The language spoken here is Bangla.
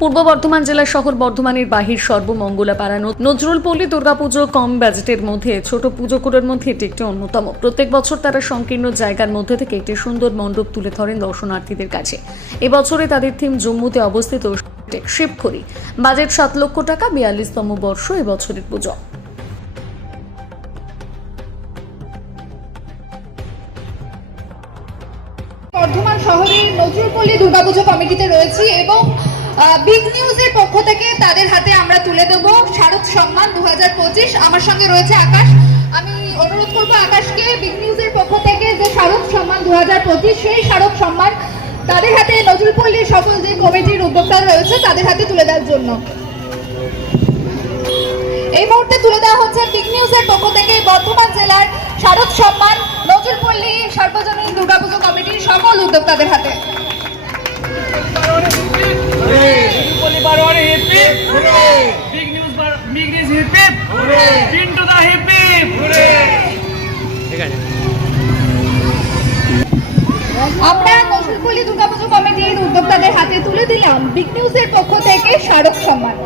পূর্ব বর্ধমান জেলার শহর বর্ধমানের বাহির সর্বমঙ্গলাপাড়া নজরুলপল্লী দুর্গাপুজো কম বাজেটের মধ্যে ছোট পুজোগুলোর মধ্যে এটি একটি অন্যতম। প্রত্যেক বছর তারা সংকীর্ণ জায়গার মধ্যে থেকে একটি সুন্দর মণ্ডপ তুলে ধরেন দর্শনার্থীদের কাছে। এবছরে তাদের থিম জম্মুতে অবস্থিত শিবখড়ি। বাজেট 7 লক্ষ টাকা। 42তম বর্ষ এবছরের পুজো। বর্ধমান শহরের নজরুলপল্লী দুর্গাপুজো কমিটিতে রয়েছি এবং বিগ নিউজের পক্ষ থেকে তাদের হাতে আমরা তুলে দেবো শারদ সম্মান 2025। আমার সঙ্গে রয়েছে আকাশ। আমি অনুরোধ করবো আকাশকে বিগ নিউজের পক্ষ থেকে যে শারদ সম্মান 2025 সেই শারদ সম্মান তাদের হাতে নজরুলপল্লীর সকল যে কমিটির উদ্যোক্তা রয়েছে তাদের হাতে তুলে দেওয়ার জন্য এই মুহূর্তে তুলে দেওয়া হচ্ছে বিগ নিউজের পক্ষ থেকে বর্ধমান জেলার শারদ সম্মান নজরুলপল্লী সার্বজনীন দুর্গাপুজো কমিটির সকল উদ্যোক্তাদের হাতে। আমরা নজরুলপল্লী দুর্গাপুজো কমিটির উদ্যোক্তাদের হাতে তুলে দিলাম বিগ নিউজের পক্ষ থেকে শারদ সম্মান।